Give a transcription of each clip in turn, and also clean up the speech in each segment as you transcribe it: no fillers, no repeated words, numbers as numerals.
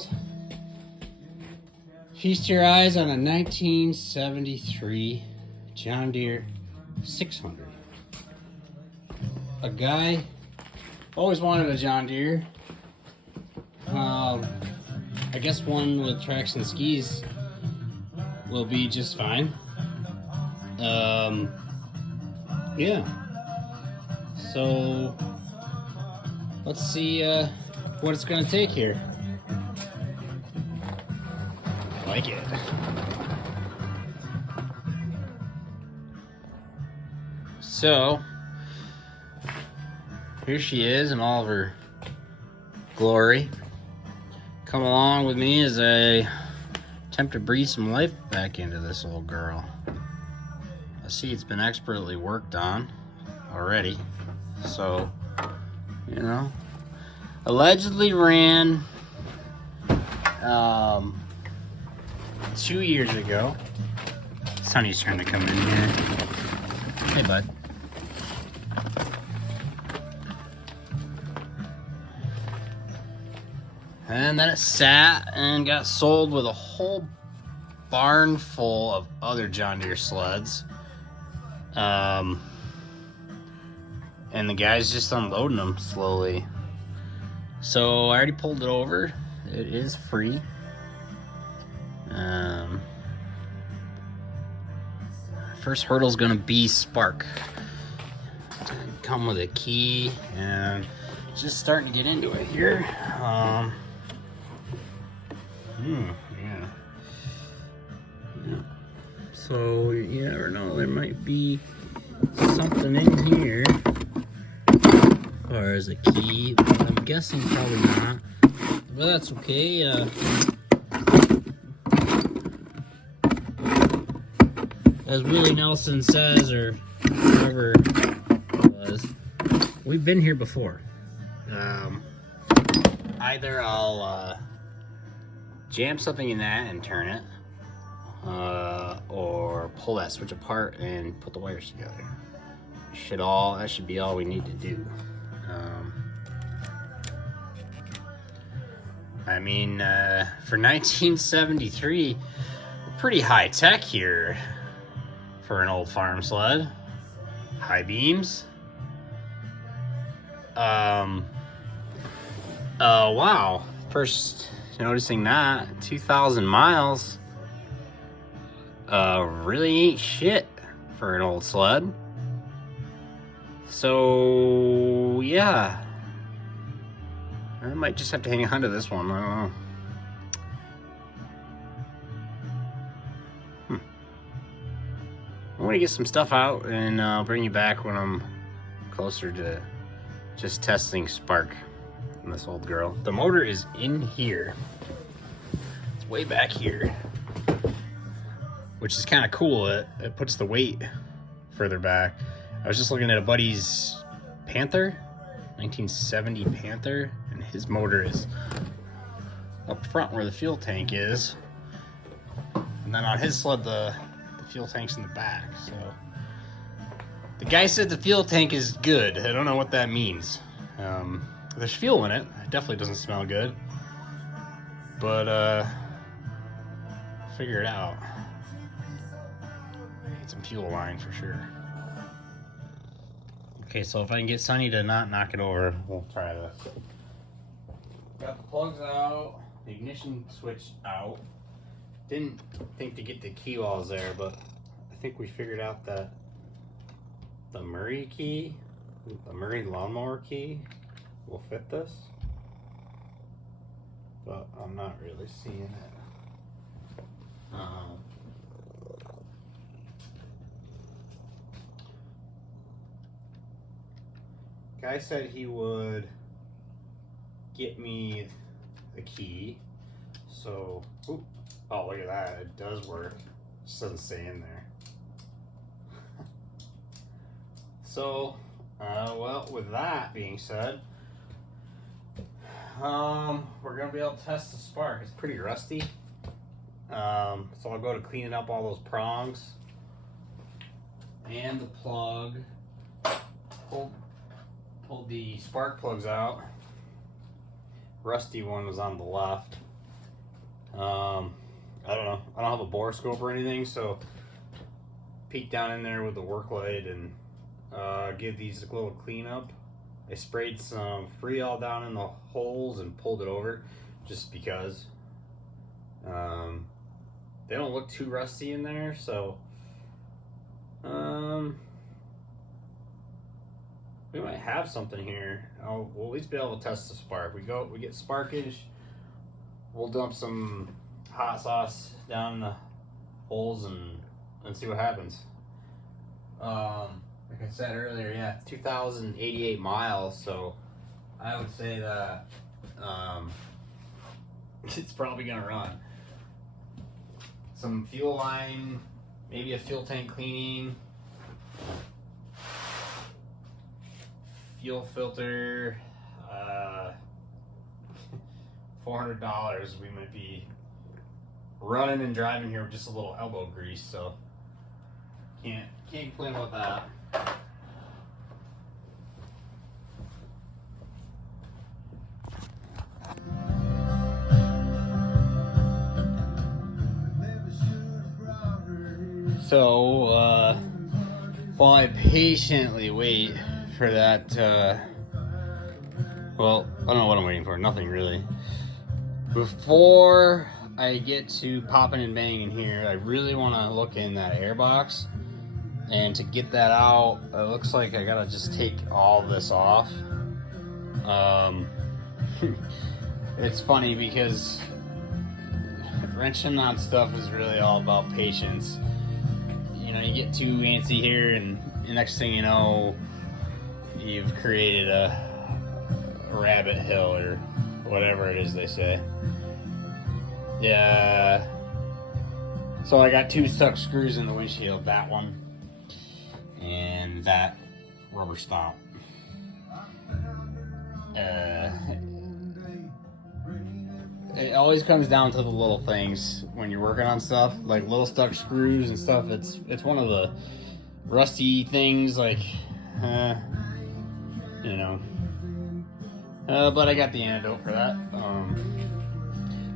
girls, feast your eyes on a 1973 John Deere 600. A guy always wanted a John Deere. I guess one with traction skis will be just fine. Yeah. So let's see what it's gonna take here. I like it. So here she is in all of her glory. Come along with me as I attempt to breathe some life back into this old girl. I see it's been expertly worked on already. So, you know, allegedly ran 2 years ago. Sonny's trying to come in here. Hey, bud. And then it sat and got sold with a whole barn full of other John Deere sleds. And the guy's just unloading them slowly. So I already pulled it over. It is free. First hurdle's gonna be spark. Come with a key and just starting to get into it here. Yeah. So you never know, there might be something in here as far as a key. I'm guessing probably not, but that's okay. As Willie Nelson says, or whoever it was, we've been here before. Either I'll jam something in that and turn it, or pull that switch apart and put the wires together. That should be all we need to do. I mean, for 1973, pretty high tech here for an old farm sled. High beams. Wow. First noticing that, 2,000 miles. Really ain't shit for an old sled. So, yeah. I might just have to hang on to this one. I don't know. I'm gonna get some stuff out and I'll bring you back when I'm closer to just testing spark on this old girl. The motor is in here. It's way back here, which is kind of cool. It puts the weight further back. I was just looking at a buddy's Panther, 1970 Panther, and his motor is up front where the fuel tank is. And then on his sled, the fuel tank's in the back. So the guy said the fuel tank is good. I don't know what that means. There's fuel in it. It definitely doesn't smell good. But figure it out. Need some fuel line for sure. Okay, so if I can get Sonny to not knock it over, we'll try this. Got the plugs out, the ignition switch out. Didn't think to get the key walls there, but I think we figured out that the Murray key, the Murray lawnmower key, will fit this. But I'm not really seeing it. Guy said he would get me the key. So, oh, look at that. It does work. It just doesn't stay in there. So, well, with that being said, we're going to be able to test the spark. It's pretty rusty. So I'll go to cleaning up all those prongs and the plug. Pulled the spark plugs out. Rusty one was on the left. I don't know. I don't have a bore scope or anything, so peek down in there with the work light and give these a little cleanup. I sprayed some Freol down in the holes and pulled it over just because. They don't look too rusty in there, so we might have something here. We'll at least be able to test the spark. We get sparkage. We'll dump some hot sauce down in the holes and see what happens. Like I said earlier, yeah, 2,088 miles, so I would say that it's probably gonna run. Some fuel line, maybe a fuel tank cleaning, fuel filter, $400. We might be running and driving here with just a little elbow grease, so can't complain about that. So, while I patiently wait for that, well, I don't know what I'm waiting for, nothing really. Before I get to popping and banging in here, I really want to look in that air box. And to get that out, it looks like I gotta just take all this off. It's funny because wrenching on stuff is really all about patience. You know, you get too antsy here, and the next thing you know, you've created a rabbit hill or whatever it is they say. Yeah. So I got 2 stuck screws in the windshield. That one and that rubber stop. It always comes down to the little things when you're working on stuff, like little stuck screws and stuff. It's one of the rusty things, like you know. But I got the antidote for that.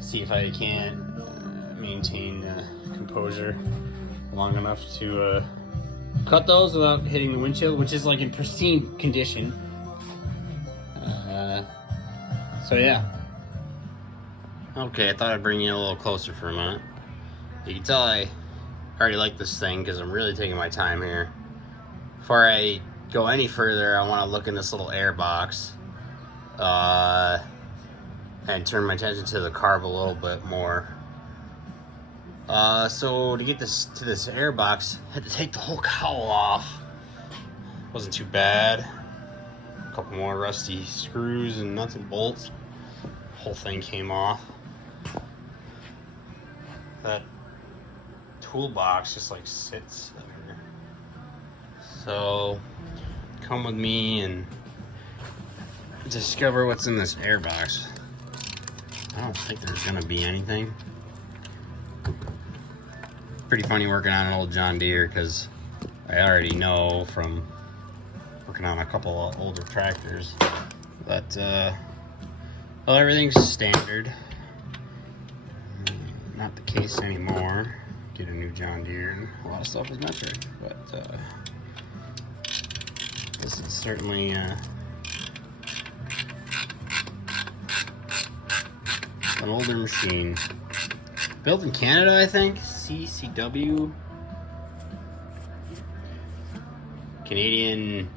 See if I can't maintain composure long enough to cut those without hitting the windshield, which is like in pristine condition. So yeah. Okay, I thought I'd bring you a little closer for a minute. You can tell I already like this thing because I'm really taking my time here. Before I go any further, I want to look in this little air box and turn my attention to the carb a little bit more. So to get this to this air box, I had to take the whole cowl off. Wasn't too bad. A couple more rusty screws and nuts and bolts. Whole thing came off. That toolbox just like sits there. So come with me and discover what's in this air box. I don't think there's gonna be anything. Pretty funny working on an old John Deere because I already know from working on a couple of older tractors that well, everything's standard. Not the case anymore. Get a new John Deere and a lot of stuff is metric, but this is certainly an older machine. Built in Canada, I think. CCW. Canadian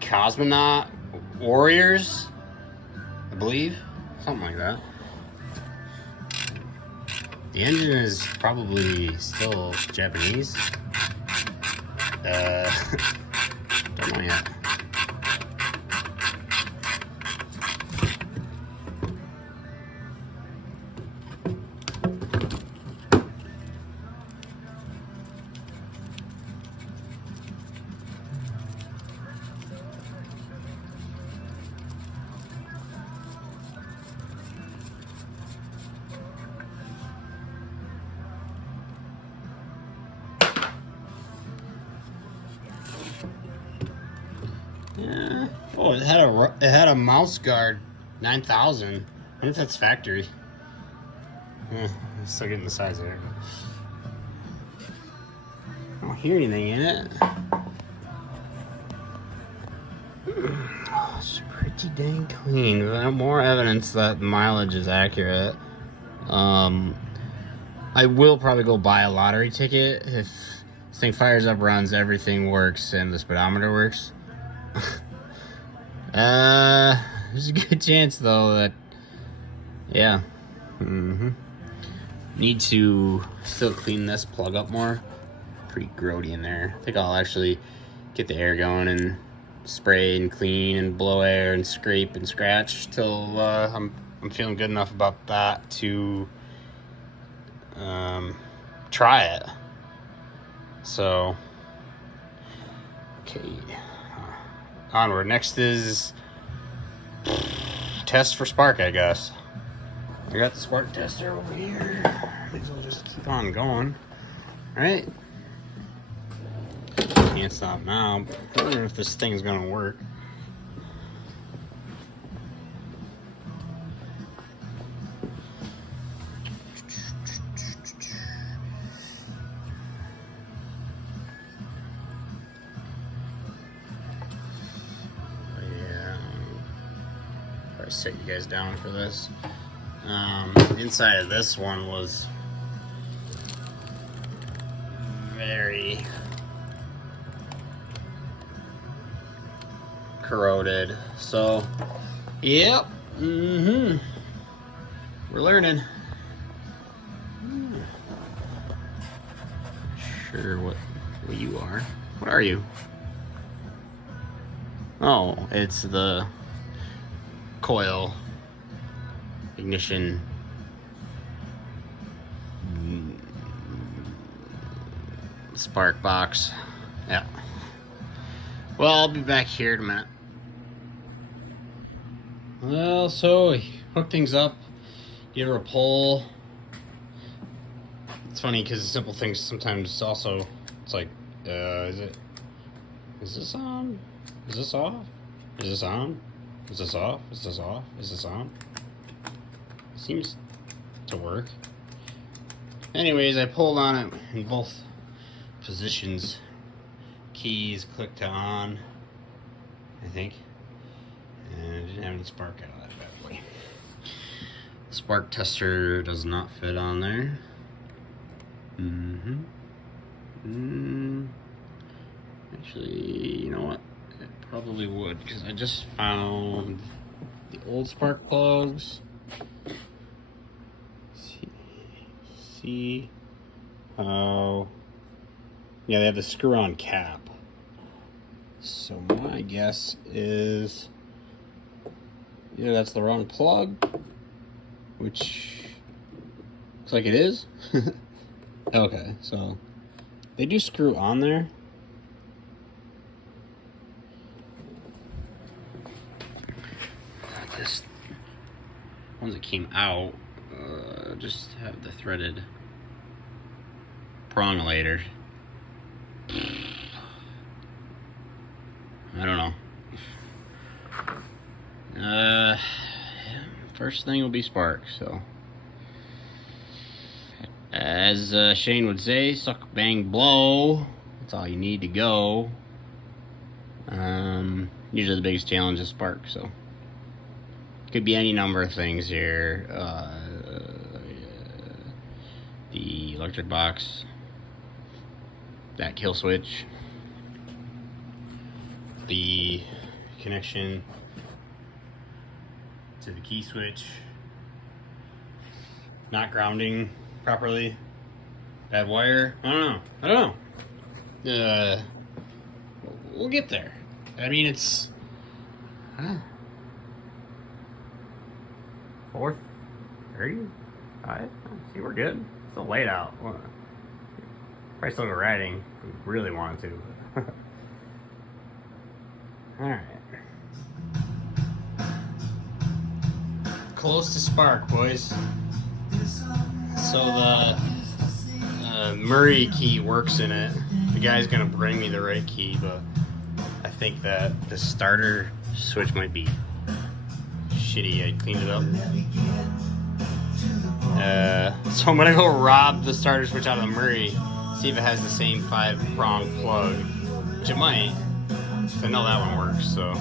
Cosmonaut Warriors, I believe. Something like that. The engine is probably still Japanese. Don't know yet. Yeah. Oh, it had a mouse guard 9,000. I wonder if that's factory. Still getting the size there. I don't hear anything in it. Oh, it's pretty dang clean. More evidence that mileage is accurate. I will probably go buy a lottery ticket if this thing fires up, runs, everything works, and the speedometer works. There's a good chance though that, yeah. Need to still clean this plug up more. Pretty grody in there. I think I'll actually get the air going and spray and clean and blow air and scrape and scratch till I'm feeling good enough about that to try it. So, okay, onward. Next is test for spark, I guess. I got the spark tester over here. Might as well just keep on going. Alright. Can't stop now. I wonder if this thing's gonna work. Yeah. Probably set you guys down for this. Inside of this one was very corroded. So, yep. We're learning. Sure what you are. What are you? Oh, it's the coil ignition spark box. Yeah. Well, I'll be back here in a minute. Well, so we hook things up, give her a pull. It's funny because simple things sometimes also, it's like, is this on? Is this off? Is this on? Is this off? Is this off? Is this on? Seems to work. Anyways, I pulled on it in both positions. Keys clicked to on, I think. And I didn't have any spark out of that bad boy. The spark tester does not fit on there. Actually, you know what? It probably would, because I just found the old spark plugs. See how, yeah, they have the screw-on cap. So my guess is either that's the wrong plug, which looks like it is. Okay, so they do screw on there. This ones that came out just have the threaded prong-later. I don't know. First thing will be spark, so. As Shane would say, suck, bang, blow. That's all you need to go. Usually the biggest challenge is spark, so. Could be any number of things here. The electric box, that kill switch, the connection to the key switch, not grounding properly, bad wire. I don't know. We'll get there. I mean, it's 4:35. See, we're good. Still late out. Probably still go riding if we really wanted to. Alright. Close to spark, boys. So the Murray key works in it. The guy's gonna bring me the right key, but I think that the starter switch might be shitty. I cleaned it up. So I'm gonna go rob the starter switch out of the Murray, see if it has the same 5-prong plug, which it might. I know that one works, so